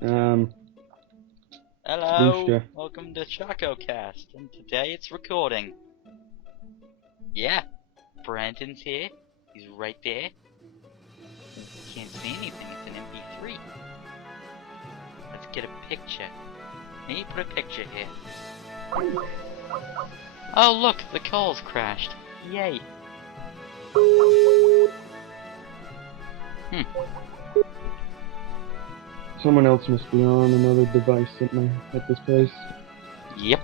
Um, Hello, Booshka. welcome to Chococast, and today it's recording. Yeah, Brandon's here. He's right there. You can't see anything, it's an MP3. Let's get a picture. Me, put a picture here. Oh look, the call's crashed. Yay. Someone else must be on another device at this place. Yep.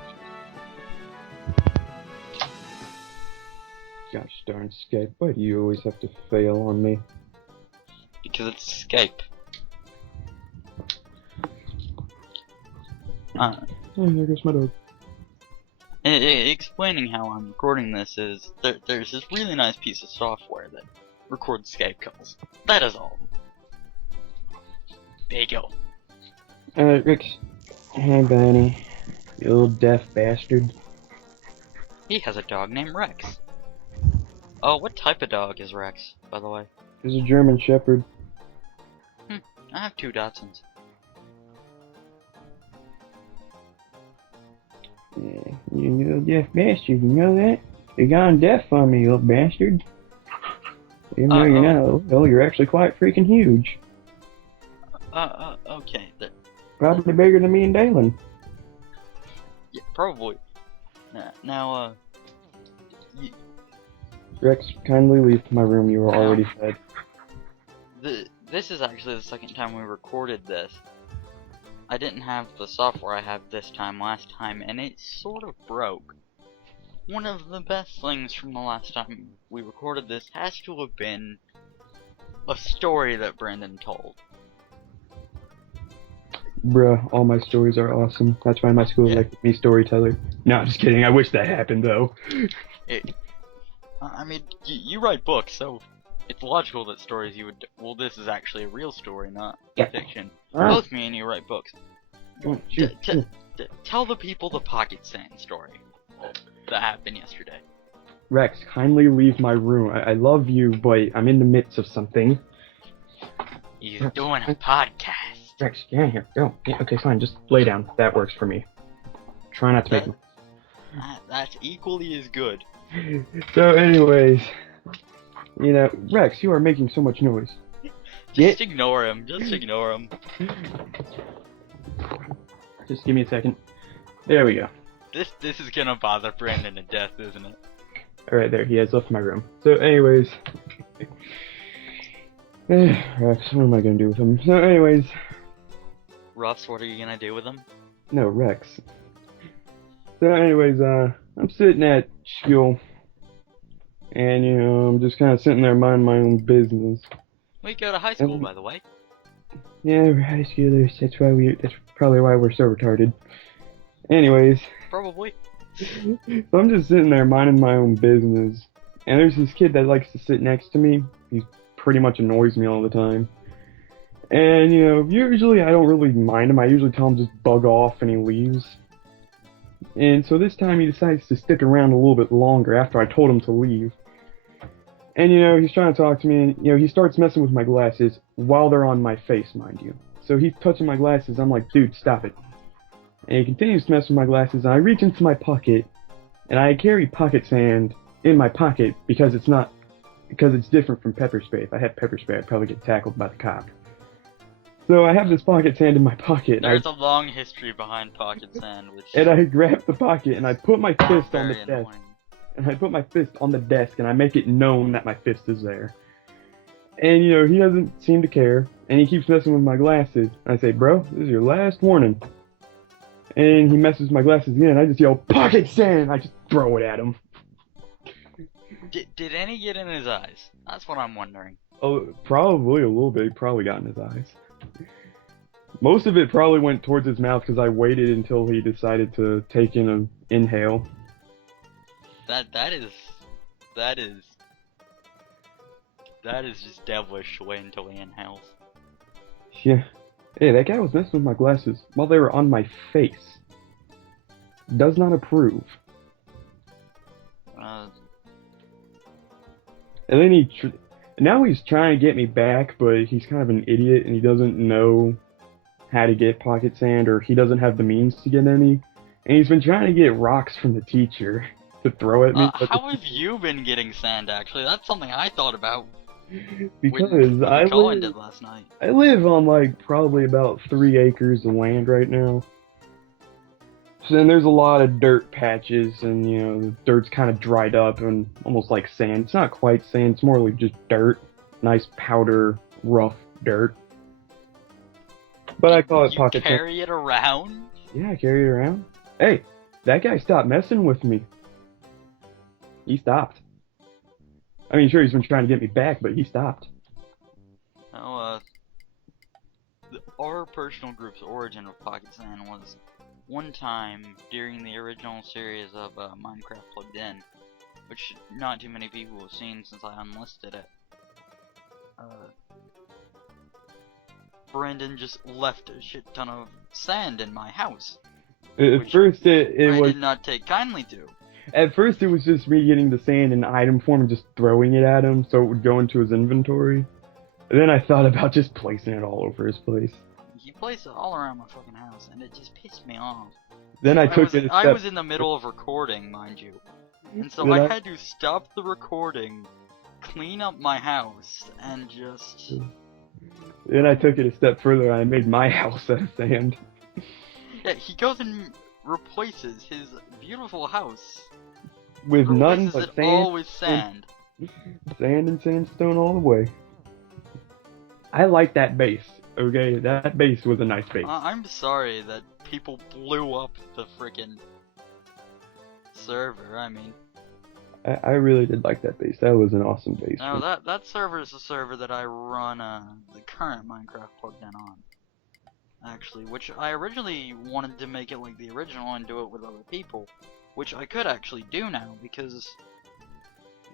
Gosh darn Skype, why do you always have to fail on me? Because it's Skype. Oh, there goes my dog. Explaining how I'm recording this is, there's this really nice piece of software that records Skype calls. That is all. There you go. Rex. Hey, Benny. You little deaf bastard. He has a dog named Rex. Oh, what type of dog is Rex, by the way? He's a German Shepherd. I have 2 Dachshunds. Yeah, you little deaf bastard, you know that? You're gone deaf on me, you little bastard. Even though you're not little, you're actually quite freaking huge. Okay. Probably bigger than me and Dalen. Yeah, probably. Rex, kindly leave my room, you were already fed. This is actually the second time we recorded this. I didn't have the software I have this time last time, and it sort of broke. One of the best things from the last time we recorded this has to have been a story that Brandon told. Bruh, all my stories are awesome. That's why my school liked me storyteller. No, I'm just kidding. I wish that happened, though. I mean, you write books, so it's logical that stories you would... Well, this is actually a real story, not fiction. Both me and you write books. Tell the people the pocket sand story that happened yesterday. Rex, kindly leave my room. I love you, but I'm in the midst of something. He's doing a podcast. Rex, get in here. Go. Yeah, okay, fine. Just lay down. That works for me. Try not to make noise. That's equally as good. So, anyways, you know, Rex, you are making so much noise. Just ignore him. Just ignore him. Just give me a second. There we go. This is gonna bother Brandon to death, isn't it? Alright, there. He has left my room. So, anyways. Rex, what am I gonna do with him? So, anyways. Ruffs, what are you gonna do with him? No, Rex. So, anyways, I'm sitting at school. And, you know, I'm just kind of sitting there minding my own business. We go to high school, by the way. Yeah, we're high schoolers. That's probably why we're so retarded. Anyways. Probably. So I'm just sitting there minding my own business. And there's this kid that likes to sit next to me. He pretty much annoys me all the time. And, you know, usually I don't really mind him. I usually tell him just bug off and he leaves. And so this time he decides to stick around a little bit longer after I told him to leave. And, you know, he's trying to talk to me, and, you know, he starts messing with my glasses while they're on my face, mind you. So he's touching my glasses, I'm like, dude, stop it. And he continues to mess with my glasses, and I reach into my pocket, and I carry pocket sand in my pocket because it's different from pepper spray. If I had pepper spray, I'd probably get tackled by the cop. So I have this pocket sand in my pocket. There's a long history behind pocket sand, And I grab the pocket, and I put my fist on the desk. Annoying. And I put my fist on the desk, and I make it known that my fist is there. And, you know, he doesn't seem to care, and he keeps messing with my glasses. I say, bro, this is your last warning. And he messes with my glasses again, and I just yell, pocket sand! I just throw it at him. Did any get in his eyes? That's what I'm wondering. Oh, probably a little bit. Probably got in his eyes. Most of it probably went towards his mouth, because I waited until he decided to take in an inhale. That is just devilish way until he inhales. Yeah. Hey, that guy was messing with my glasses while they were on my face. Does not approve. And then now he's trying to get me back, but he's kind of an idiot and he doesn't know how to get pocket sand, or he doesn't have the means to get any. And he's been trying to get rocks from the teacher to throw at me. But How have you been getting sand, actually? That's something I thought about because when Colin did last night. I live on like probably about 3 acres of land right now. So then there's a lot of dirt patches, and the dirt's kind of dried up and almost like sand. It's not quite sand; it's more like just dirt, nice powder, rough dirt. But I call it You pocket sand. carry it around? Yeah, I carry it around. Hey, that guy stopped messing with me. He stopped. I mean, sure, he's been trying to get me back, but he stopped. Oh, our personal group's origin of pocket sand was one time during the original series of Minecraft Plugged In, which not too many people have seen since I unlisted it. Brandon just left a shit ton of sand in my house. At first, it I was. did not take kindly to. At first, it was just me getting the sand in item form and just throwing it at him, so it would go into his inventory. And then I thought about just placing it all over his place. He placed it all around my fucking house, and it just pissed me off. Then I took it a step. I was in the middle of recording, mind you, and so I had to stop the recording, clean up my house, and just. Then I took it a step further and I made my house out of sand. Yeah, he goes and replaces his beautiful house with nothing but sand. All with sand. Sand and sandstone all the way. I like that base. Okay, that base was a nice base. I'm sorry that people blew up the frickin' server. I mean, I really did like that base. That was an awesome base. No, that server is the server that I run the current Minecraft Plugged In on. Actually, which I originally wanted to make it like the original and do it with other people, which I could actually do now because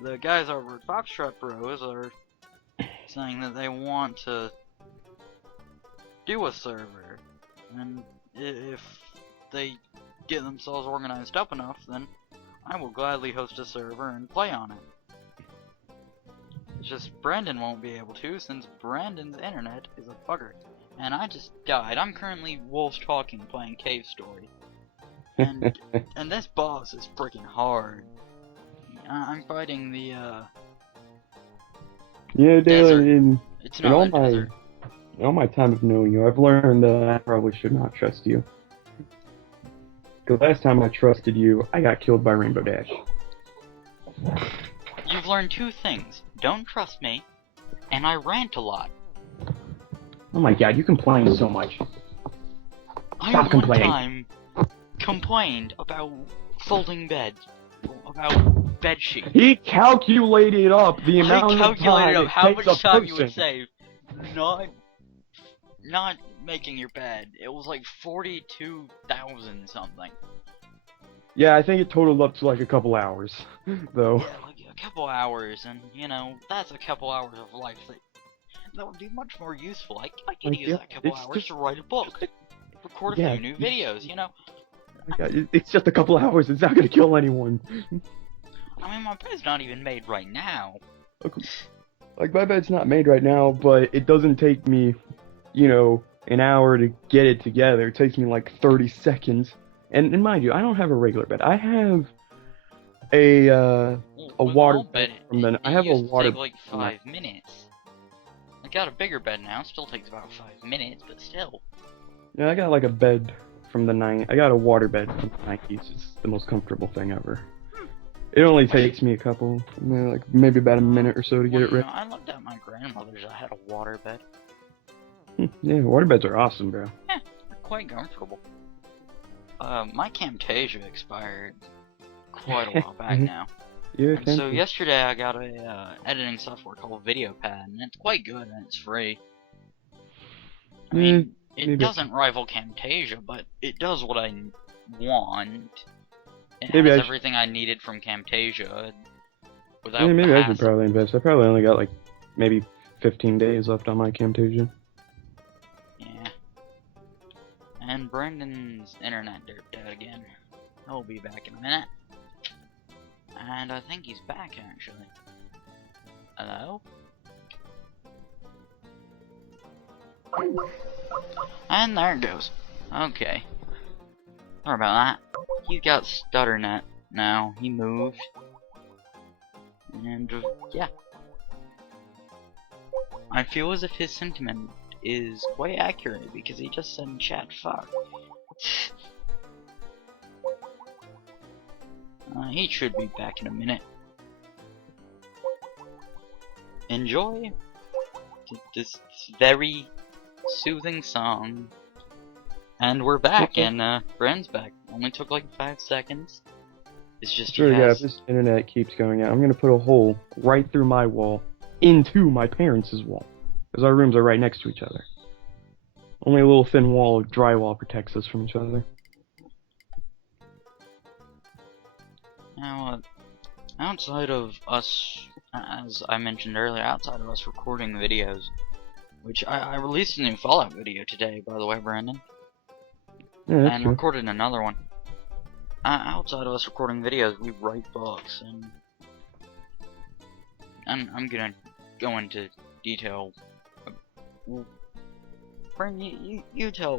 the guys over at Foxtrot Bros are saying that they want to do a server, and if they get themselves organized up enough, then I will gladly host a server and play on it. It's just Brandon won't be able to, since Brandon's internet is a bugger. And I just died. I'm currently Wolves Talking playing Cave Story. And and this boss is freaking hard. I'm fighting the yeah, desert. It's in not a desert. In all my time of knowing you, I've learned that I probably should not trust you. Because last time I trusted you, I got killed by Rainbow Dash. You've learned two things. Don't trust me, and I rant a lot. Oh my god, you complain so much. Stop complaining. I one time complained about folding beds, about bed sheets. He calculated up the amount of time it how takes much a time you would person. save not making your bed. It was like 42,000 something. Yeah, I think it totaled up to like a couple hours, though. Yeah, like a couple hours, and that's a couple hours of life that would be much more useful. I could use that couple hours to write a book, record a few new videos, It's just a couple hours. It's not gonna kill anyone. I mean, my bed's not even made right now. Like, my bed's not made right now, but it doesn't take me, an hour to get it together. It takes me like 30 seconds. And mind you, I don't have a regular bed. I have a water bed from the. I have a water. Take like 5 minutes. I got a bigger bed now. Still takes about 5 minutes, but still. Yeah, I got like a bed from the I got a water bed from the 90s. It's the most comfortable thing ever. It only takes me a couple, like maybe about a minute or so to get it ready. I loved at my grandmother's. I had a water bed. Yeah, water beds are awesome, bro. Yeah, they're quite comfortable. My Camtasia expired quite a while back now. Yeah, and so yesterday I got a editing software called VideoPad, and it's quite good and it's free. I mean, it doesn't rival Camtasia, but it does what I want. It has everything I needed from Camtasia without maybe I should probably invest. I probably only got like maybe 15 days left on my Camtasia. Yeah. And Brandon's internet dipped out again. He'll be back in a minute. And I think he's back, actually. Hello? And there it goes. Okay. Sorry about that. He got stutter net now. He moved. And, yeah. I feel as if his sentiment is quite accurate because he just said in chat, fuck. He should be back in a minute. Enjoy this very soothing song. And we're back, and Bren's back. Only took like 5 seconds. It's just Sure, yeah, if this internet keeps going out, I'm gonna put a hole right through my wall into my parents' wall. Because our rooms are right next to each other. Only a little thin wall of drywall protects us from each other. Now, outside of us, as I mentioned earlier, outside of us recording videos, which I released a new Fallout video today, by the way, Brandon. Yeah, that's and true. recorded another one. Outside of us recording videos, we write books, and I'm gonna go into detail. Brandon, you tell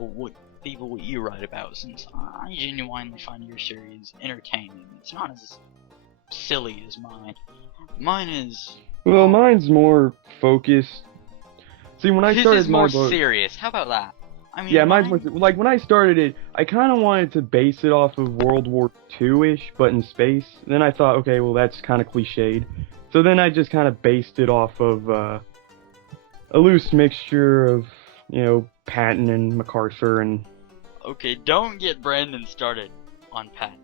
people what you write about, since I genuinely find your series entertaining. It's not as silly as mine. Mine is... Well, mine's more focused. See, when I started my book... This is more serious. How about that? I mean, yeah, mine's more... Like, when I started it, I kind of wanted to base it off of World War II-ish, but in space. Then I thought, okay, well, that's kind of cliched. So then I just kind of based it off of a loose mixture of, you know, Patton and MacArthur and... Okay, don't get Brandon started on Patton.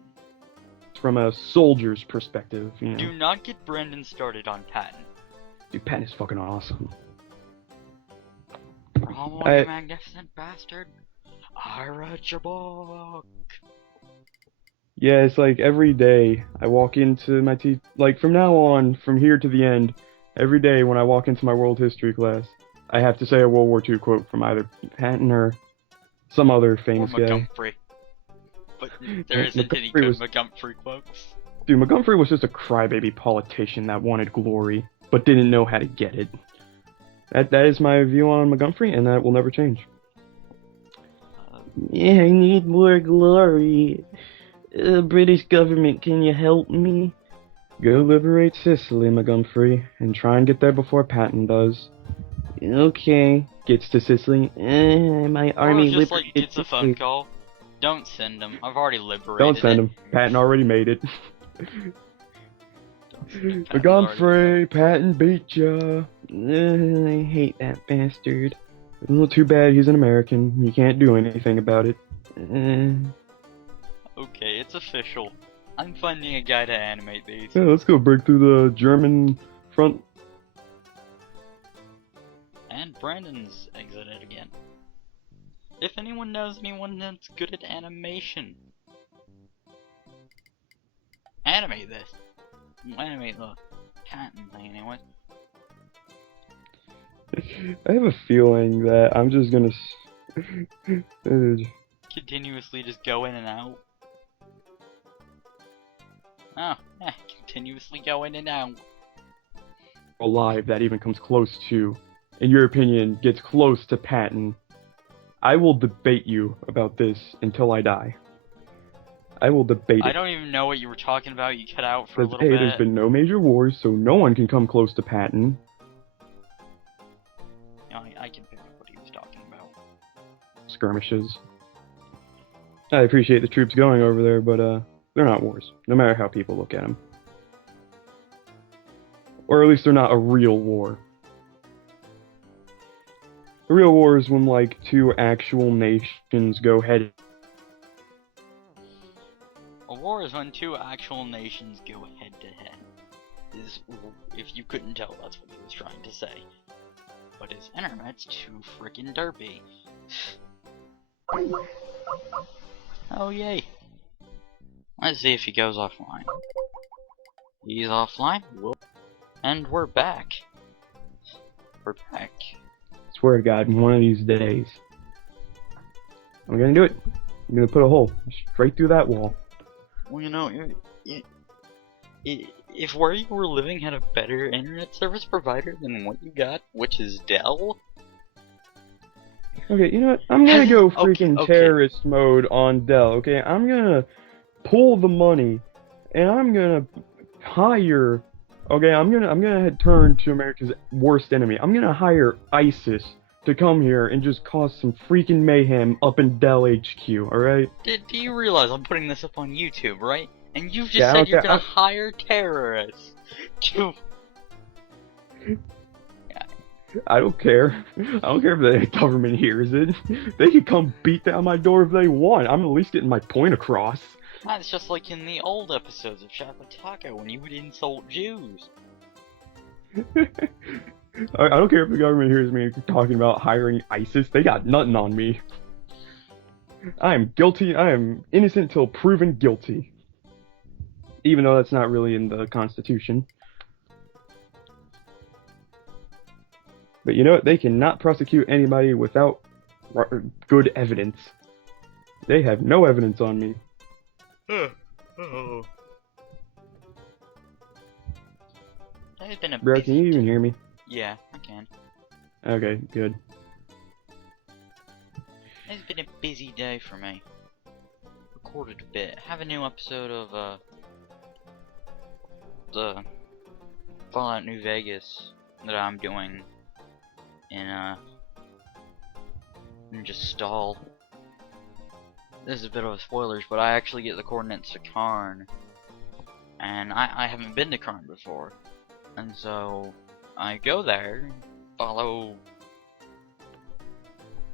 From a soldier's perspective, you know. Do not get Brandon started on Patton. Dude, Patton is fucking awesome. Oh, you magnificent bastard. I read your book. Yeah, it's like every day I walk into my like from now on, from here to the end, every day when I walk into my world history class, I have to say a World War II quote from either Patton or some other famous guy. Montgomery. But there isn't any good Montgomery quotes. Dude, Montgomery was just a crybaby politician that wanted glory, but didn't know how to get it. That is my view on Montgomery, and that will never change. Yeah, I need more glory. British government, can you help me? Go liberate Sicily, Montgomery, and try and get there before Patton does. Okay, gets to Sicily. My army just like liberated gets a phone call. Don't send him. I've already liberated. Don't send him. Patton already made it. Montgomery, Patton beat ya. I hate that bastard. Well, too bad he's an American. You can't do anything about it. Okay, it's official. I'm finding a guy to animate these. Yeah, let's go break through the German front. And Brandon's exited again. If anyone knows anyone that's good at animation, animate this. Animate the Patton thing anyway. I have a feeling that I'm just gonna continuously just go in and out. Oh, yeah, continuously go in and out. alive that even comes close to, in your opinion, gets close to Patton. I will debate you about this until I die. I will debate it. I don't even know what you were talking about. You cut out for a little hey, bit. There's been no major wars, so no one can come close to Patton. I can pick up what he was talking about. Skirmishes. I appreciate the troops going over there, but they're not wars, no matter how people look at them. Or at least they're not a real war. A real war is when, like, two actual nations go head. A war is when two actual nations go head to head. If you couldn't tell, that's what he was trying to say. But his internet's too frickin' derpy. Oh yay. Let's see if he goes offline. He's offline. Whoop. And we're back. We're back. Swear to God, one of these days, I'm gonna do it. I'm gonna put a hole straight through that wall. Well, you know, if where you were living had a better internet service provider than what you got, which is Dell, Okay, you know what? I'm gonna go Okay, freaking okay. terrorist mode on Dell, okay? I'm gonna pull the money, and I'm gonna hire. Okay, I'm gonna turn to America's worst enemy. I'm gonna hire ISIS to come here and just cause some freaking mayhem up in Dell HQ. All right? Do you realize I'm putting this up on YouTube, right? And you've just Yeah, I said don't you're care. gonna hire terrorists to. I don't care. I don't care if the government hears it. They can come beat down my door if they want. I'm at least getting my point across. That's just like in the old episodes of Chococast when you would insult Jews. I don't care if the government hears me talking about hiring ISIS. They got nothing on me. I am guilty. I am innocent till proven guilty. Even though that's not really in the Constitution. But you know what? They cannot prosecute anybody without good evidence. They have no evidence on me. Oh. There's been a Bro, can you even hear me? Yeah, I can. Okay, good. It's been a busy day for me. Recorded a bit. Have a new episode of the Fallout New Vegas that I'm doing in just stall. This is a bit of a spoilers, but I actually get the coordinates to Karn, and I haven't been to Karn before, and so I go there, follow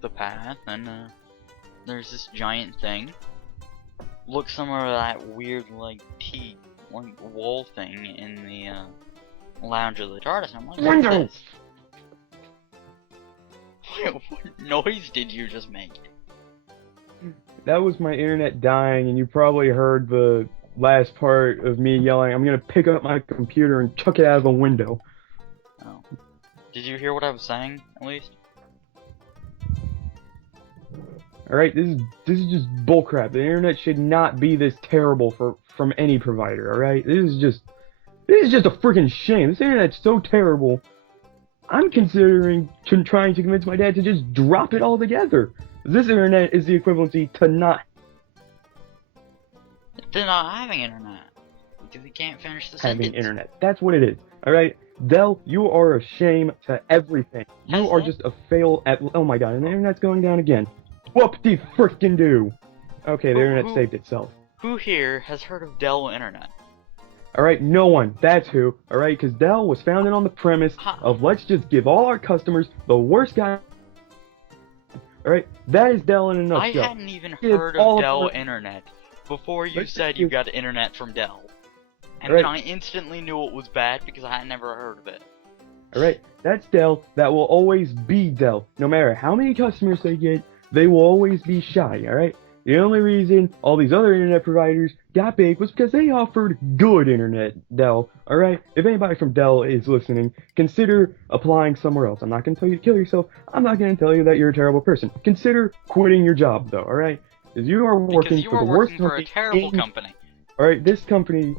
the path, and there's this giant thing. Look somewhere that weird like wall thing in the lounge of the TARDIS. I'm like, what's this? What noise did you just make? That was my internet dying, and you probably heard the last part of me yelling, I'm gonna pick up my computer and chuck it out of the window. Oh. Did you hear what I was saying, at least? Alright, this is just bullcrap. The internet should not be this terrible from any provider, alright? This is just a freaking shame. This internet's so terrible. I'm considering trying to convince my dad to just drop it all together. This internet is the equivalency to not having internet. Because we can't finish the having sentence. internet. That's what it is. Alright? Dell, you are a shame to everything. You are just a fail at. Oh my god, and the internet's going down again. Whoop-de frickin' do. Okay, the internet saved itself. Who here has heard of Dell Internet? Alright, no one. That's who. Alright, because Dell was founded on the premise of let's just give all our customers the worst guy. Alright, that is Dell in a nutshell. I hadn't even heard of Dell Internet before you said you got internet from Dell. And then I instantly knew it was bad because I had never heard of it. Alright, that's Dell. That will always be Dell. No matter how many customers they get, they will always be shy, alright? The only reason all these other internet providers got big was because they offered good internet, Dell, alright? If anybody from Dell is listening, consider applying somewhere else. I'm not going to tell you to kill yourself. I'm not going to tell you that you're a terrible person. Consider quitting your job, though, alright? Because you are working for the worst company. A terrible company. Alright, this company...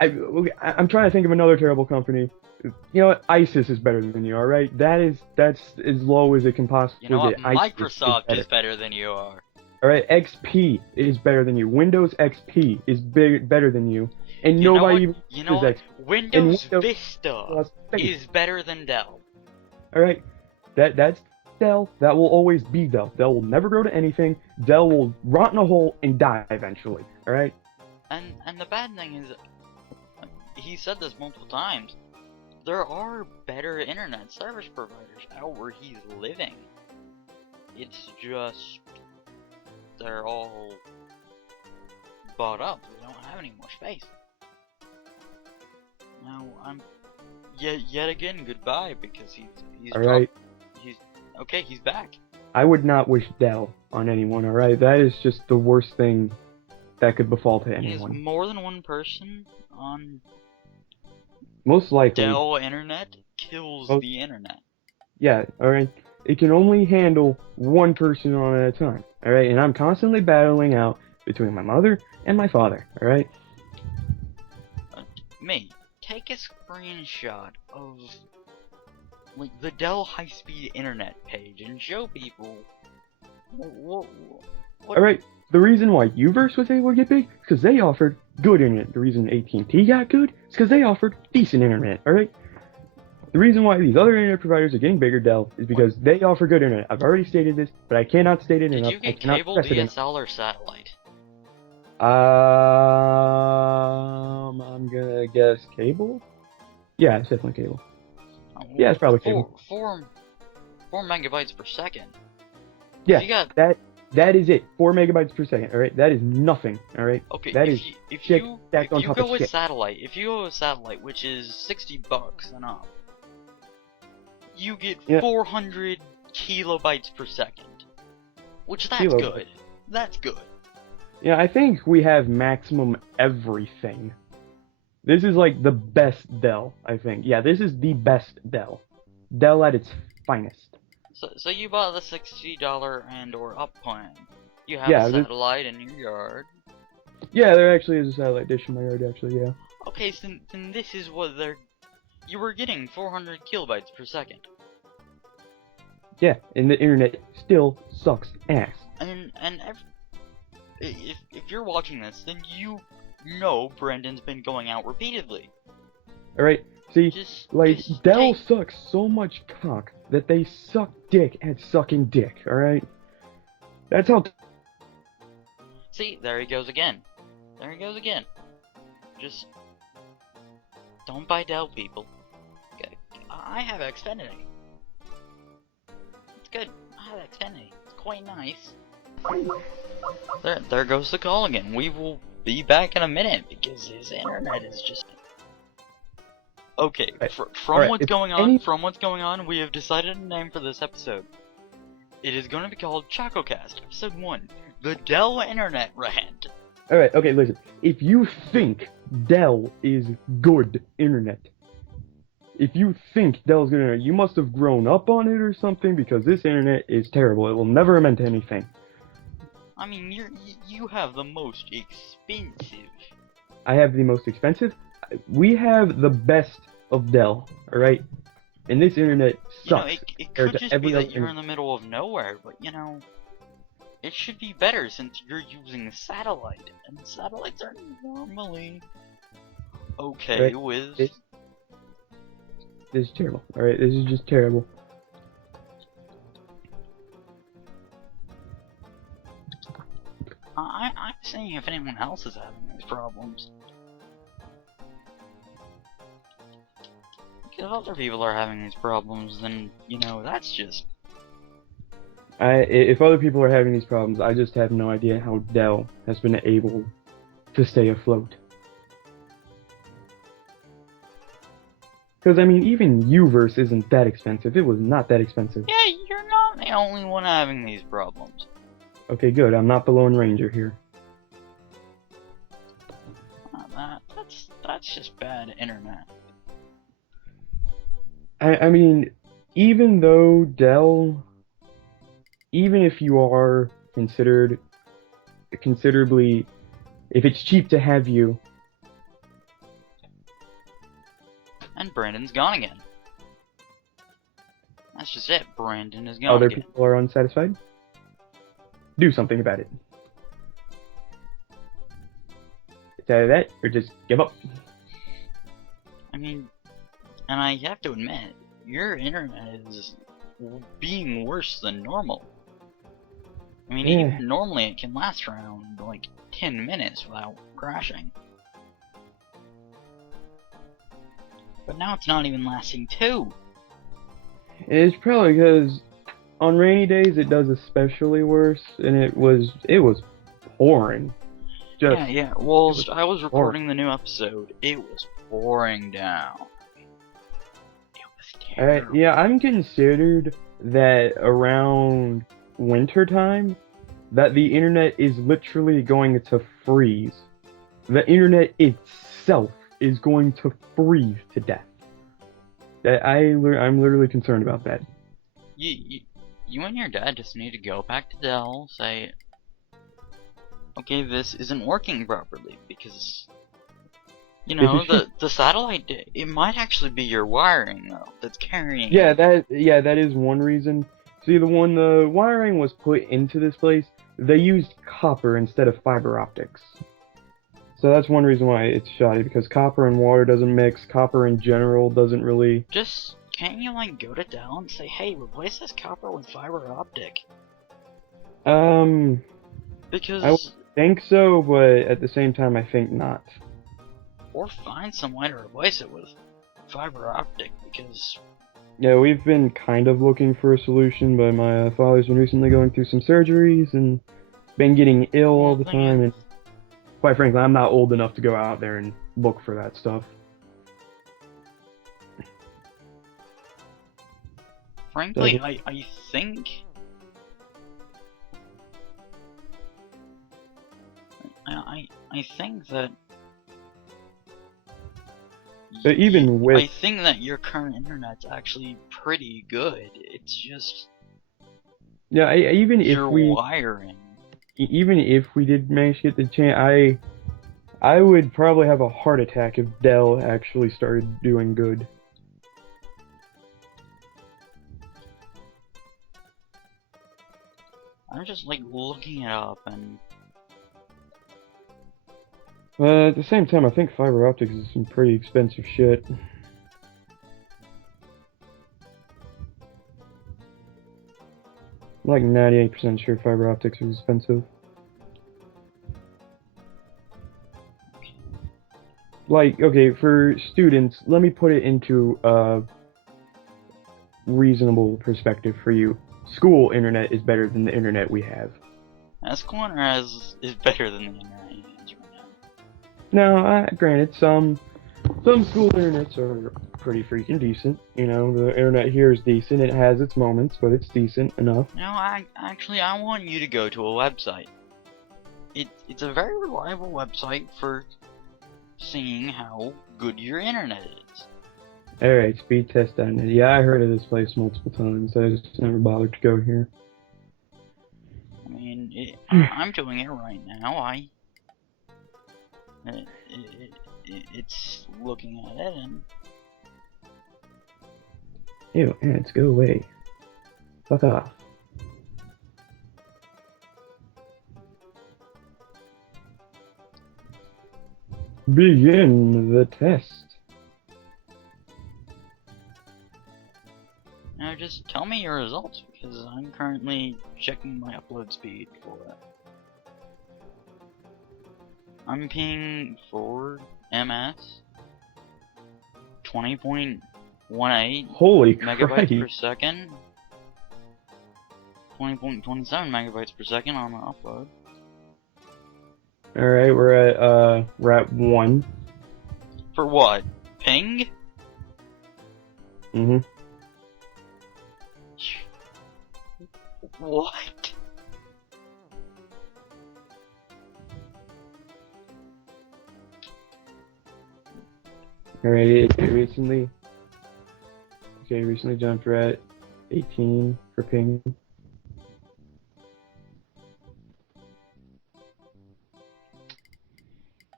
I'm trying to think of another terrible company. You know what? ISIS is better than you, alright? That's as low as it can possibly get. You know what? ISIS Microsoft is better than you are. Alright, XP is better than you. Windows XP is better than you. And nobody uses XP. Windows Vista is better than Dell. Alright, that's Dell. That will always be Dell. Dell will never grow to anything. Dell will rot in a hole and die eventually. Alright? And the bad thing is, he said this multiple times, there are better internet service providers out where he's living. It's just they're all bought up. They don't have any more space. Now I'm yet again goodbye because he's alright. He's back. I would not wish Dell on anyone. Alright, that is just the worst thing that could befall to anyone. Is more than one person on most likely Dell Internet kills the internet. Yeah, alright. It can only handle one person on at a time. Alright, and I'm constantly battling out between my mother and my father. Alright? Me, take a screenshot of like the Dell high-speed internet page and show people What? Alright, the reason why Uverse was able to get big is because they offered good internet. The reason AT&T got good is because they offered decent internet, alright? The reason why these other internet providers are getting bigger, Dell, is because they offer good internet. I've already stated this, but I cannot state it Did enough. you I get cannot cable, stress it enough. DSL, or satellite? I'm gonna guess cable? Yeah, it's definitely cable. Yeah, it's probably cable. 4 megabytes per second. Yeah, If you got that is it. 4 megabytes per second, alright? That is nothing, alright? okay, That is shit stacked on if you top go of with shit. satellite, which is $60 and up, you get Yeah. 400 kilobytes per second. Which that's Kilobytes. good. That's good. Yeah, I think we have maximum everything. This is like the best Dell, I think. Yeah, this is the best Dell. Dell at its finest. So you bought the $60 and or up plan. You have Yeah, a satellite in your yard. Yeah, there actually is a satellite dish in my yard, actually, yeah. Okay, so then this is what you were getting 400 kilobytes per second. Yeah, and the internet still sucks ass. If you're watching this, then you know Brandon's been going out repeatedly. Alright, see, Dell take... sucks so much cock that they suck dick at sucking dick, alright? That's how... See, there he goes again. There he goes again. Just... don't buy Dell, people. I have Xfinity. It's good. I have Xfinity. It's quite nice. There goes the call again. We will be back in a minute because his internet is just... Okay, from what's going on, we have decided a name for this episode. It is going to be called Chococast, episode 1, the Dell Internet Rant. Alright, okay, listen. If you think Dell is good internet, if you think Dell's good internet, you must have grown up on it or something, because this internet is terrible. It will never amount to anything. I mean, you have the most expensive. I have the most expensive. We have the best of Dell, alright? And this internet sucks. You know, it could just be that you're in the middle of nowhere, but you know, it should be better since you're using satellite, and satellites are normally okay with... This is terrible, alright? This is just terrible. I'm seeing if anyone else is having these problems. If other people are having these problems, then, you know, that's just... If other people are having these problems, I just have no idea how Dell has been able to stay afloat. Because, I mean, even Uverse isn't that expensive. It was not that expensive. Yeah, you're not the only one having these problems. Okay, good. I'm not the Lone Ranger here. That's just bad internet. I mean, even though Dell, even if you are considered considerably, if it's cheap to have you. And Brandon's gone again. That's just it. Brandon is gone Other again. people are unsatisfied. Do something about it. It's either that or just give up. I mean, and I have to admit, your internet is being worse than normal. I mean, even normally it can last around like 10 minutes without crashing. But now it's not even lasting 2. It's probably because on rainy days it does especially worse, and it was pouring. Yeah. Well, I was recording the new episode. It was pouring down. It was terrible. Yeah, I'm considered that around winter time, that the internet is literally going to freeze. The internet itself is going to freeze to death. I'm literally concerned about that. You and your dad just need to go back to Dell, say, okay, this isn't working properly, because, you know, the satellite, it might actually be your wiring, though, that's carrying it. Yeah, that is one reason. See, when the wiring was put into this place, they used copper instead of fiber optics. So that's one reason why it's shoddy, because copper and water doesn't mix. Copper in general doesn't really. Just, can't you, like, go to Dell and say, hey, replace this copper with fiber optic? I would Because, think so, but at the same time, I think not. or find some way to replace it with fiber optic, because, Yeah, we've been kind of looking for a solution, but my father's been recently going through some surgeries and been getting ill all well, the the thing time, is, and quite frankly, I'm not old enough to go out there and look for that stuff. So frankly, I think, I think that, but even I with, think that your current internet's actually pretty good. It's just yeah, your wiring. even if we did manage to get the chance, I would probably have a heart attack if Dell actually started doing good. I'm just like looking it up and But at the same time, I think fiber optics is some pretty expensive shit. I'm like 98% sure fiber optics is expensive. Like, okay, for students, let me put it into a reasonable perspective for you. School internet is better than the internet we have. this corner is better than the internet it is right now. Now, granted, some school internets are pretty freaking decent. You know, the internet here is decent. It has its moments, but it's decent enough. You know, I want you to go to a website. It's a very reliable website for seeing how good your internet is. Alright, speed test.net. Yeah, I heard of this place multiple times. I just never bothered to go here. I mean, I'm doing it right now. It's looking at it and Ew, ants, go away. Fuck off. Begin the test. now just tell me your results because I'm currently checking my upload speed for it. I'm ping for MS 20.18 Holy megabytes per Christ. second. 20.27 megabytes per second on the upload. Alright, we're at 1. For what? Ping? Mm-hmm. What? Alright, it recently jumped. We're at 18 for ping.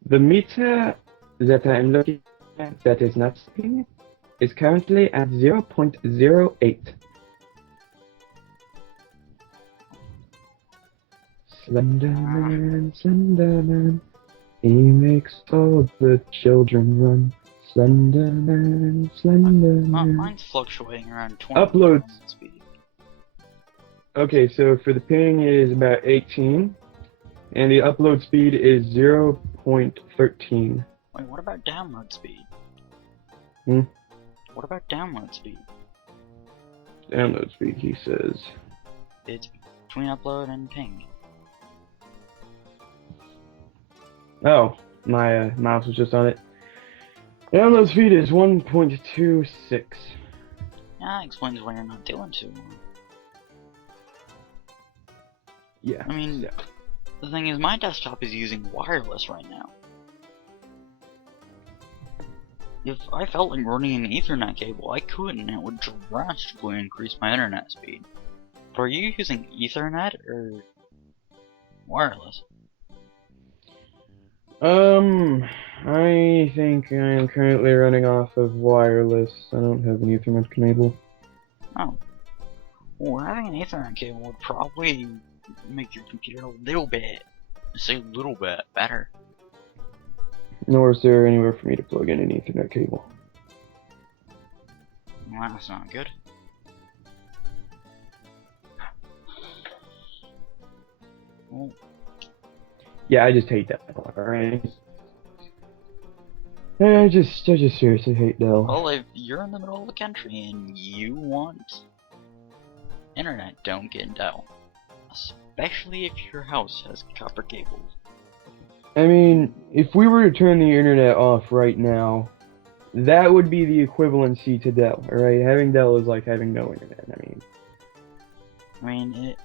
The meter that I'm looking at that is not spinning is currently at 0.08. Slenderman, Slenderman, he makes all the children run. Slenderman, Slenderman. Mine's fluctuating around 20 Uploads. speed. Okay, so for the ping it is about 18, and the upload speed is 0.13. Wait, what about download speed? Hmm? What about download speed? Download speed, he says. It's between upload and ping. Oh, my mouse was just on it. Download speed is 1.26. That explains why you're not doing too well. Yeah. I mean, yeah. the thing is, my desktop is using wireless right now. If I felt like running an Ethernet cable, I could, and it would drastically increase my internet speed. But are you using Ethernet or wireless? I think I am currently running off of wireless. I don't have an Ethernet cable. Oh. Well, having an Ethernet cable would probably make your computer a little bit, better. Nor is there anywhere for me to plug in an Ethernet cable. Well, that's not good. Well, Yeah, I just hate that. Alright. I just seriously hate Dell. well, if you're in the middle of the country and you want internet, don't get Dell. Especially if your house has copper cables. I mean, if we were to turn the internet off right now, that would be the equivalency to Dell, alright? Having Dell is like having no internet, I mean,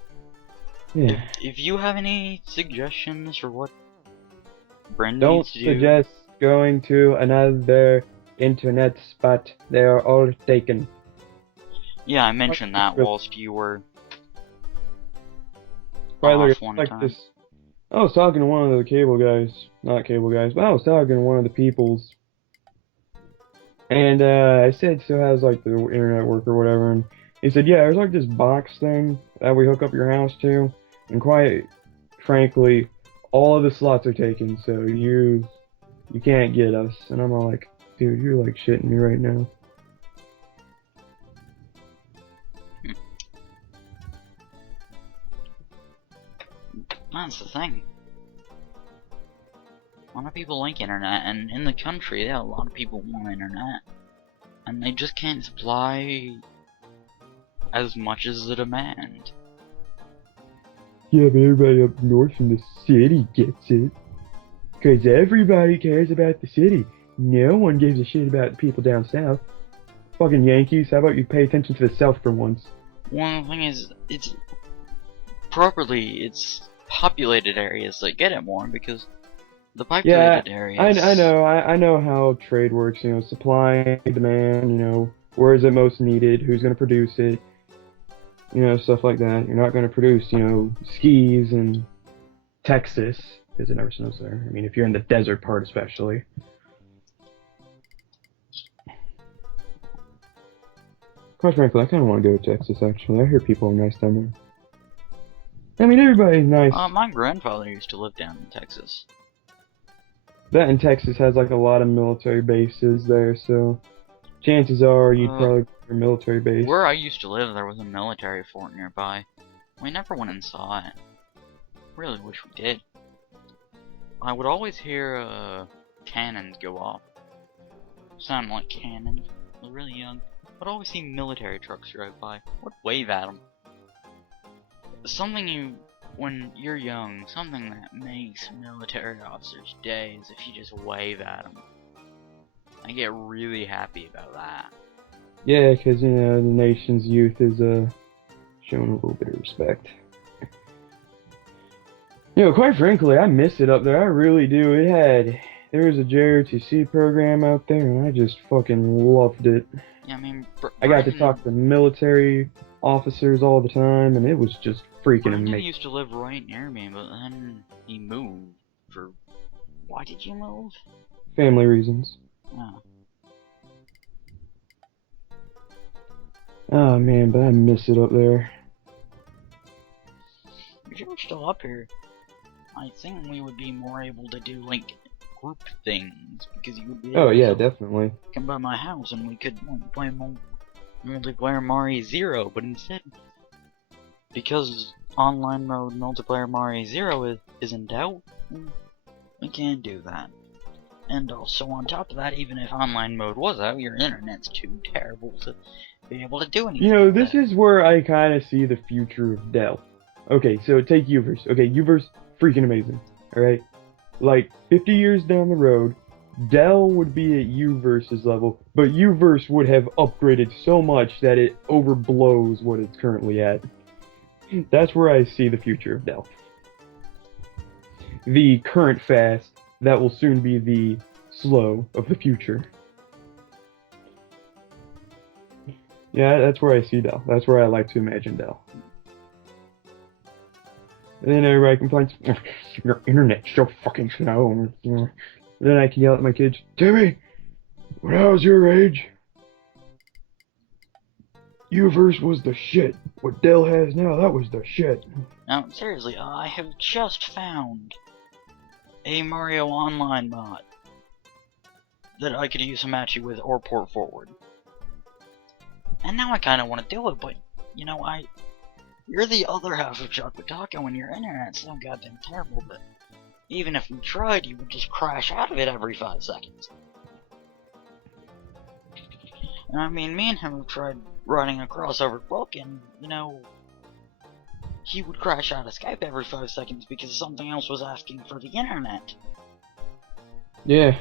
yeah. if you have any suggestions for what Bren Don't needs to do, suggest going to another internet spot. They are all taken. yeah, I mentioned that whilst you were Probably off one like time. this. I was talking to one of the cable guys, not cable guys, but I was talking to one of the peoples, and I said, "So how's like the internet work or whatever?" And he said, "Yeah, there's like this box thing that we hook up your house to, and quite frankly, all of the slots are taken, so you can't get us." And I'm all like, "Dude, you're like shitting me right now." That's the thing. A lot of people like internet, and in the country, yeah, a lot of people want internet. And they just can't supply as much as the demand. Yeah, but everybody up north in the city gets it. Because everybody cares about the city. No one gives a shit about the people down south. Fucking Yankees, how about you pay attention to the south for once? One thing is, it's populated areas that get it more, because the populated areas... I know how trade works, you know, supply, demand, you know, where is it most needed, who's going to produce it, you know, stuff like that. You're not going to produce, you know, skis in Texas, because it never snows there. I mean, if you're in the desert part especially. Quite frankly, I kind of want to go to Texas, actually. I hear people are nice down there. I mean, everybody's nice. my grandfather used to live down in Texas. That in Texas has, like, a lot of military bases there, so chances are you'd probably go to a military base. Where I used to live, there was a military fort nearby. We never went and saw it. Really wish we did. I would always hear cannons go off. Sound like cannons. I was really young. I'd always see military trucks drive by. Would wave at them. When you're young, something that makes military officers' day is if you just wave at them. I get really happy about that. Yeah, because, you know, the nation's youth is showing a little bit of respect. You know, quite frankly, I miss it up there. I really do. There was a JROTC program out there, and I just fucking loved it. Yeah, I mean, I got to talk to military officers all the time, and it was just freaking amazing. Brandon used to live right near me, but then he moved. Why did you move? Family reasons. Oh. Oh man, but I miss it up there. If you were still up here, I think we would be more able to do, like, group things, because you would be able yeah, to definitely. come by my house and we could play multiplayer Mario Zero, but instead, because online mode multiplayer Mario Zero isn't out, we can't do that. And also, on top of that, even if online mode was out, your internet's too terrible to be able to do anything. You know, this is where I kind of see the future of Dell. Okay, so take Uverse. Okay, Uverse, freaking amazing. Alright? Like, 50 years down the road, Dell would be at Uverse's level, but Uverse would have upgraded so much that it overblows what it's currently at. That's where I see the future of Dell. The current fast that will soon be the slow of the future. Yeah, that's where I see Dell. That's where I like to imagine Dell. And then everybody complains, your internet's so fucking slow. Then I can yell at my kids, Timmy, when I was your age, Universe was the shit. What Dell has now, that was the shit. Now, seriously, I have just found a Mario Online mod that I could use Hamachi with or port forward. And now I kind of want to do it, but, you know, you're the other half of Chococast, and your internet's so goddamn terrible that even if we tried, you would just crash out of it every 5 seconds. And I mean, me and him have tried running a crossover book, and, you know, he would crash out of Skype every 5 seconds because something else was asking for the internet. Yeah.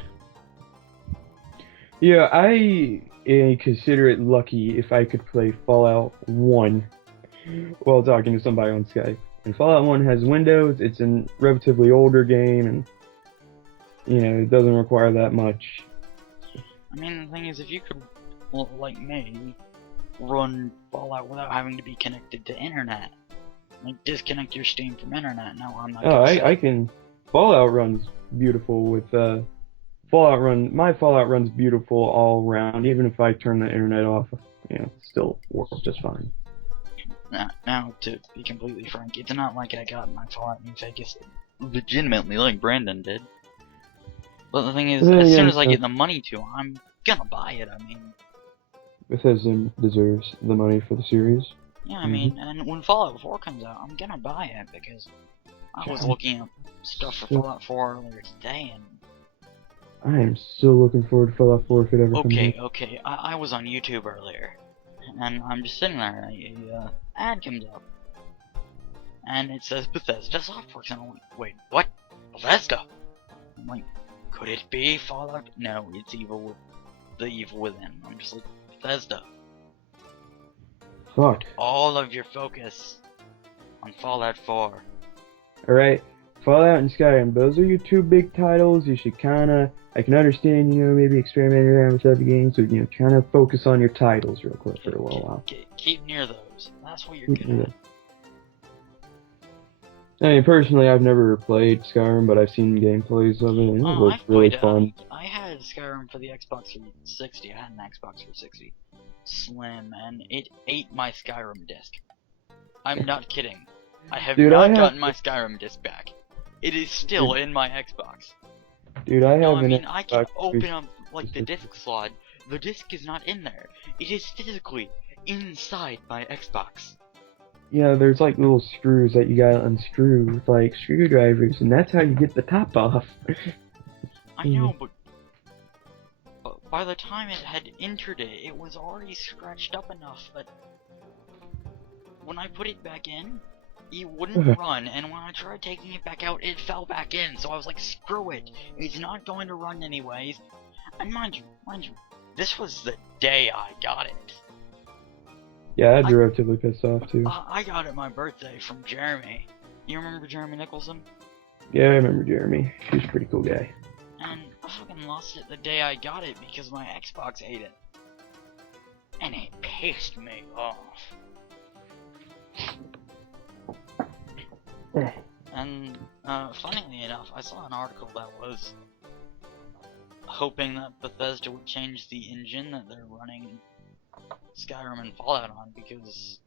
Yeah, I consider it lucky if I could play Fallout 1 while talking to somebody on Skype. And Fallout 1 has Windows, it's a relatively older game, and, you know, it doesn't require that much. I mean, the thing is, if you could, like me, run Fallout without having to be connected to internet, like disconnect your Steam from internet, no, I'm not gonna say. I can. Fallout runs beautiful with, my Fallout runs beautiful all around, even if I turn the internet off, you know, it still works just fine. Now, to be completely frank, it's not like I got my Fallout New Vegas legitimately like Brandon did. But the thing is, as soon as I get the money to, I'm gonna buy it. I mean, Bethesda deserves the money for the series. Yeah, I mean, and when Fallout 4 comes out, I'm gonna buy it because I was looking up stuff for Fallout 4 earlier today, and I am still looking forward to Fallout 4 if it ever comes out. Okay, I was on YouTube earlier, and I'm just sitting there, and a ad comes up, and it says Bethesda Softworks, and I'm like, wait, what? Bethesda? I'm like, could it be Fallout? No, it's the Evil Within. I'm just like, Bethesda. Fuck. All of your focus on Fallout 4. Alright, Fallout and Skyrim, those are your two big titles. You should I can understand, you know, maybe experimenting around with other games, but, you know, kind of focus on your titles real quick for a little while. Keep near those. That's what you're good at. I mean, personally, I've never played Skyrim, but I've seen gameplays of it, and it looks really fun. I had Skyrim for the Xbox 360. I had an Xbox 360 Slim, and it ate my Skyrim disc. I'm not kidding. I have not gotten my Skyrim disc back. It is still in my Xbox. Dude, I can open up, like, the disc slot. The disc is not in there. It is physically inside my Xbox. Yeah, there's like little screws that you gotta unscrew with like screwdrivers, and that's how you get the top off. I know, but by the time it had entered it, it was already scratched up enough that when I put it back in, it wouldn't run, and when I tried taking it back out, it fell back in, so I was like, screw it, it's not going to run anyways. And mind you, this was the day I got it. Yeah, I'd be relatively pissed off too. I got it my birthday from Jeremy. You remember Jeremy Nicholson? Yeah, I remember Jeremy. He was a pretty cool guy. And I fucking lost it the day I got it because my Xbox ate it. And it pissed me off. And, funnily enough, I saw an article that was hoping that Bethesda would change the engine that they're running Skyrim and Fallout on, because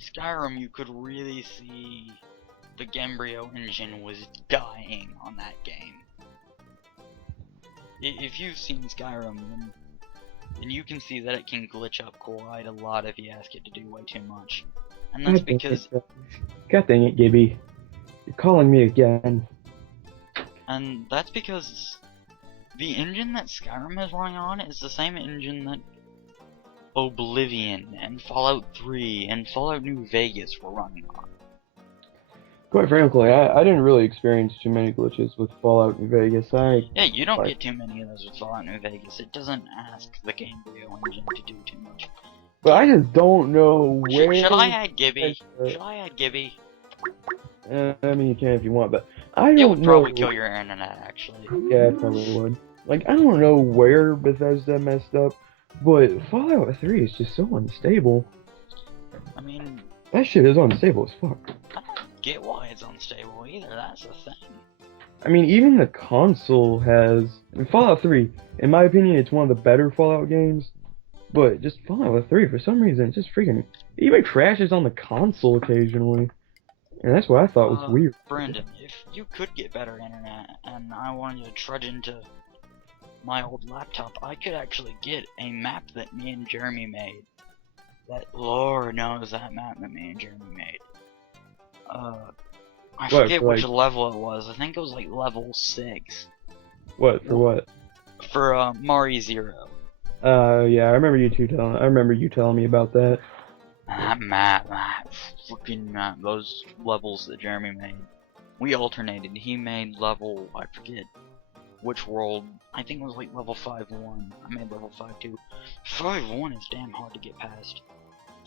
Skyrim, you could really see the Gamebryo engine was dying on that game. If you've seen Skyrim, then you can see that it can glitch up quite a lot if you ask it to do way too much. And that's because... God dang it, Gibby. You're calling me again. And that's because the engine that Skyrim is running on is the same engine that Oblivion and Fallout 3 and Fallout New Vegas were running on. Quite frankly, I didn't really experience too many glitches with Fallout New Vegas. Yeah, you don't get too many of those with Fallout New Vegas. It doesn't ask the Gamebryo engine to do too much. But I just don't know where... Should I add Gibby? Should I add Gibby? I mean, you can if you want, but I don't know... It would probably kill your internet, actually. Yeah, it probably would. Like, I don't know where Bethesda messed up, but Fallout 3 is just so unstable. I mean... That shit is unstable as fuck. I don't get why it's unstable either, that's the thing. I mean, even the console has... In Fallout 3, in my opinion, it's one of the better Fallout games. But just Fallout 3, for some reason, it just freaking it even crashes on the console occasionally, and that's what I thought was weird. Brandon, if you could get better internet and I wanted to trudge into my old laptop, I could actually get a map that me and Jeremy made. That Lord knows that map that me and Jeremy made. I What forget for which like level it was. I think it was like level 6 what for what? for Mari Zero. Yeah, I remember you telling me about that. That map, that freaking map, those levels that Jeremy made. We alternated. He made level, I forget which world. I think it was like level 5-1. I made level 5-2. 5-1 is damn hard to get past.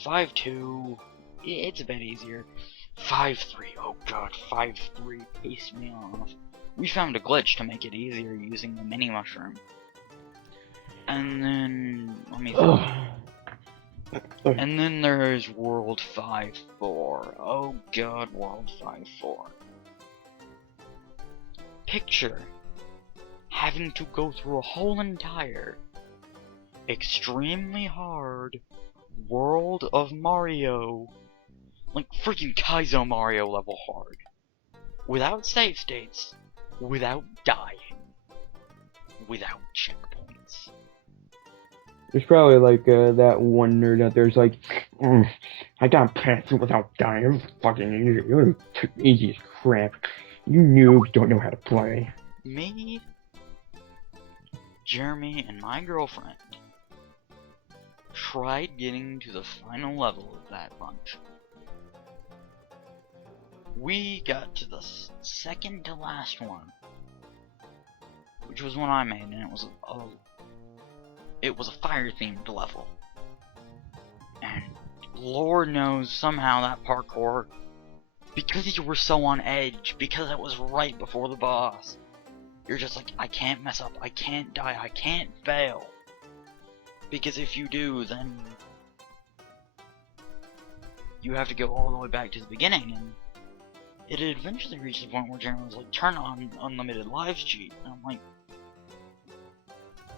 5-2, it's a bit easier. 5-3, oh god, 5-3 pissed me off. We found a glitch to make it easier using the mini mushroom. And then, let me think. And then there's World 5-4. Oh god, World 5-4. Picture having to go through a whole entire extremely hard World of Mario, like freaking Kaizo Mario level hard, without save states, without dying, without checkpoints. There's probably like that one nerd out there's like, I got past it without dying. It was fucking easy. It was easy as crap. You noobs don't know how to play. Me, Jeremy, and my girlfriend tried getting to the final level of that bunch. We got to the second to last one, which was one I made, and it was a fire themed level. And Lord knows somehow that parkour, because you were so on edge, because it was right before the boss, you're just like, I can't mess up, I can't die, I can't fail. Because if you do, then you have to go all the way back to the beginning, and it had eventually reached the point where Jeremy was like, turn on unlimited lives cheat, and I'm like,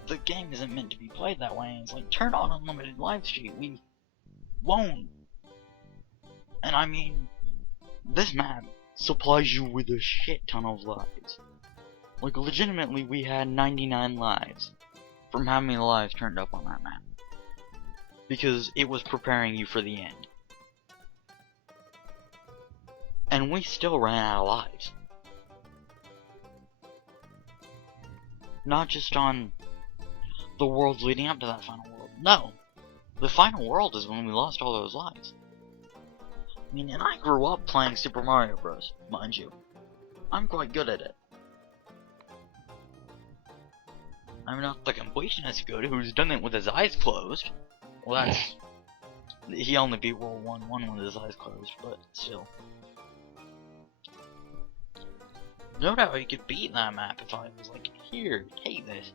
the game isn't meant to be played that way, and it's like, turn on unlimited lives cheat, we won't. And I mean, this map supplies you with a shit ton of lives. Like, legitimately, we had 99 lives from how many lives turned up on that map. Because it was preparing you for the end. And we still ran out of lives. Not just on the worlds leading up to that final world. No! The final world is when we lost all those lives. I mean, and I grew up playing Super Mario Bros., mind you. I'm quite good at it. I'm not the completionist good who's done it with his eyes closed. Well, that's... he only beat World 1-1 with his eyes closed, but still. No doubt he could beat that map if I was like, here, take this.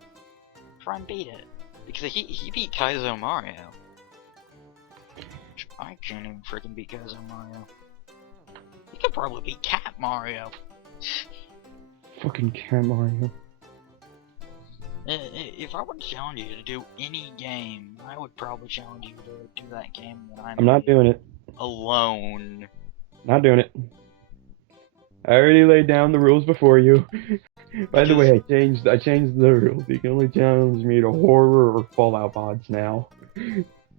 Try and beat it. Because he beat Kaizo Mario. I can't even freaking beat Kaizo Mario. He could probably beat Cat Mario. Fucking Cat Mario. If I were to challenge you to do any game, I would probably challenge you to do that game that I'm not doing it. Alone. Not doing it. I already laid down the rules before you. By the way, I changed the rules. You can only challenge me to horror or Fallout mods now.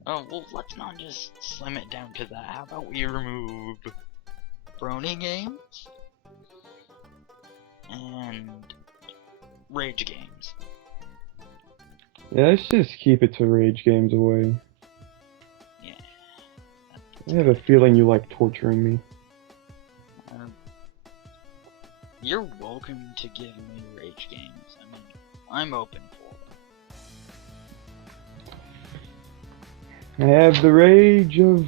Oh, well, let's not just slim it down to that. How about we remove Brony games and Rage games? Yeah, let's just keep it to Rage games away. Yeah. I have a feeling you like torturing me. You're welcome to give me Rage games. I mean, I'm open for them. I have the rage of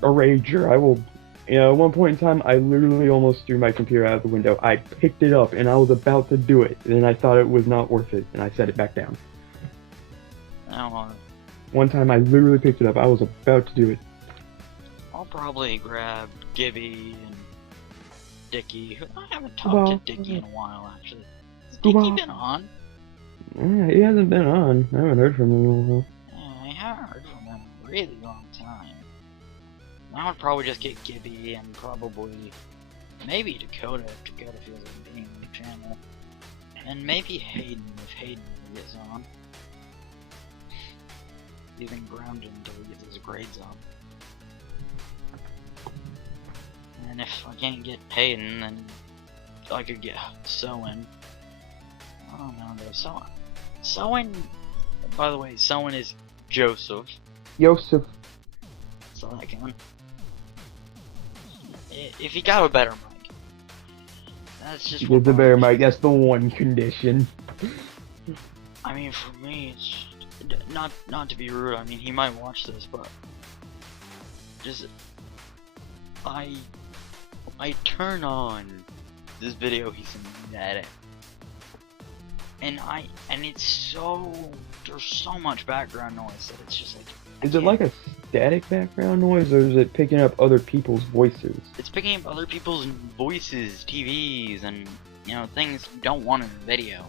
a rager. I will... You know, at one point in time, I literally almost threw my computer out the window. I picked it up, and I was about to do it, and I thought it was not worth it, and I set it back down. One time, I literally picked it up. I was about to do it. I'll probably grab Gibby and Dickie. I haven't talked to Dickie in a while, actually. Has Dickie been on? He hasn't been on. I haven't heard from him in a while. I haven't heard from him in a really long time. I would probably just get Gibby and probably maybe Dakota if Dakota feels like being on the channel. And maybe Hayden if Hayden gets on. Leaving grounded until he gets his grades up. And if I can't get Hayden, then I could get Soen. I don't know though. Soen, by the way, Soen is Joseph. Yosef. So that can. If he got a better mic, that's just. He gets a better mic. That's the one condition. I mean, for me, it's not to be rude. I mean, he might watch this, but just I turn on this video he sent me to edit, and it's so there's so much background noise that it's just like. Is it like a static background noise, or is it picking up other people's voices? It's picking up other people's voices, TVs, and you know things you don't want in a video.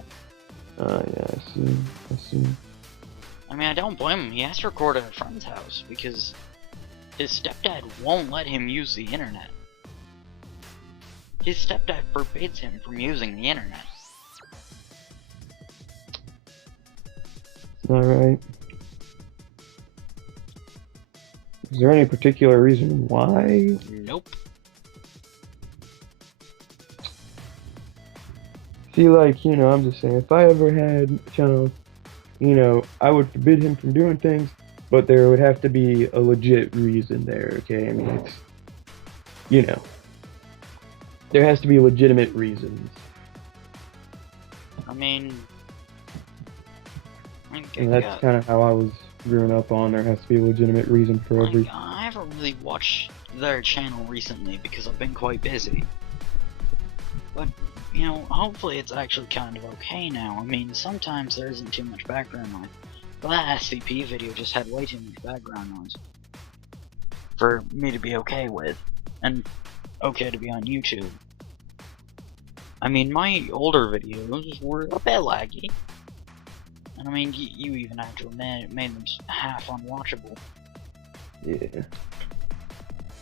Yeah, I see. I mean, I don't blame him. He has to record at a friend's house because his stepdad won't let him use the internet. His stepdad forbids him from using the internet. Alright. Is there any particular reason why? Nope. See, like, you know, I'm just saying, if I ever had a channel, you know, I would forbid him from doing things, but there would have to be a legit reason there, okay? I mean, it's, you know, there has to be legitimate reasons. I mean And that's kind of how I was growing up on. There has to be a legitimate reason for every. I haven't really watched their channel recently because I've been quite busy. But, you know, hopefully it's actually kind of okay now. I mean, sometimes there isn't too much background noise. But that SCP video just had way too much background noise for me to be okay with. And okay to be on YouTube. I mean, my older videos were a bit laggy. And I mean, you even have to admit it made them half unwatchable. Yeah.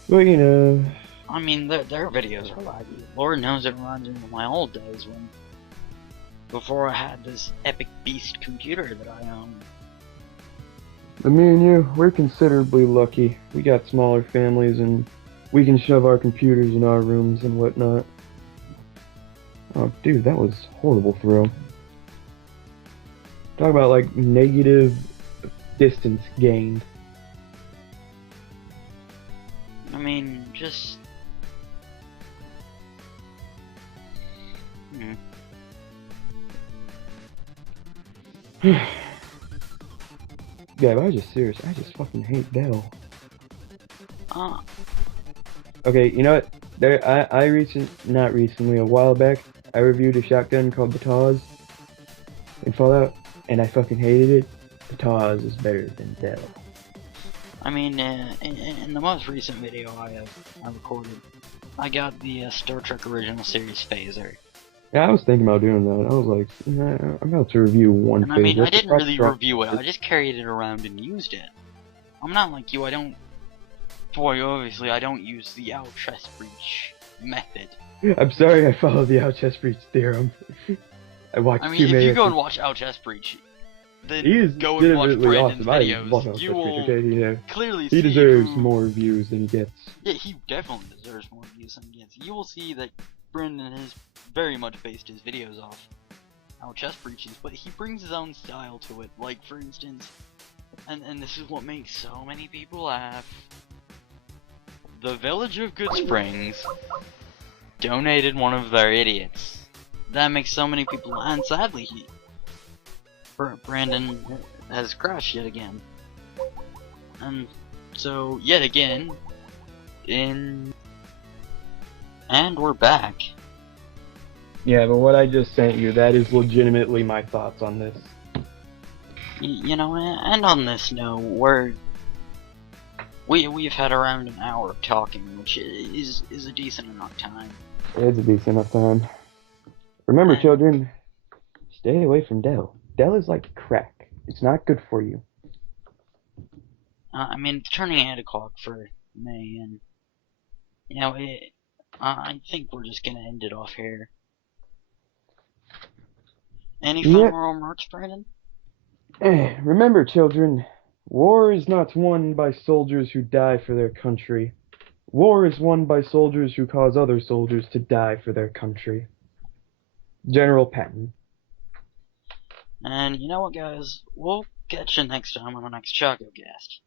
Well, you know. I mean, their videos are laggy. Lord knows it reminds me of my old days when, before I had this epic beast computer that I own. But me and you, we're considerably lucky. We got smaller families and we can shove our computers in our rooms and whatnot. Oh, dude, that was a horrible throw. Talk about, like, negative distance gained. I mean, just... Yeah, but I was just serious. I just fucking hate Dell. Okay, you know what? Not recently, a while back, I reviewed a shotgun called the Taz in Fallout, and I fucking hated it. The Taz is better than Dell. I mean, in the most recent video I recorded, I got the Star Trek Original Series phaser. Yeah, I was thinking about doing that. I was like, I'm about to review one and phaser. I mean, I didn't really review it, I just carried it around and used it. I'm not like you, obviously I don't use the out chest breach method. I'm sorry I followed the out chest breach theorem. I watched if you go and watch out chest breach, then go and watch Brandon's videos, you will clearly see he deserves more views than he gets. Yeah, he definitely deserves more views than he gets. You will see that Brandon has very much based his videos off out chest breaches, but he brings his own style to it. Like, for instance, and this is what makes so many people laugh. The Village of Good Springs donated one of their idiots. That makes so many people laugh, and sadly, Brandon has crashed yet again. And so, yet again, and we're back. Yeah, but what I just sent you, that is legitimately my thoughts on this. You know, and on this note, we've had around an hour of talking, which is a decent enough time. It's a decent enough time. Remember, children, stay away from Dell. Dell is like crack. It's not good for you. I mean, turning 8 o'clock for me, and you know, I think we're just gonna end it off here. Any Yep. final remarks, Brandon? Remember, children, war is not won by soldiers who die for their country. War is won by soldiers who cause other soldiers to die for their country. General Patton. And you know what, guys? We'll catch you next time on the next Chococast.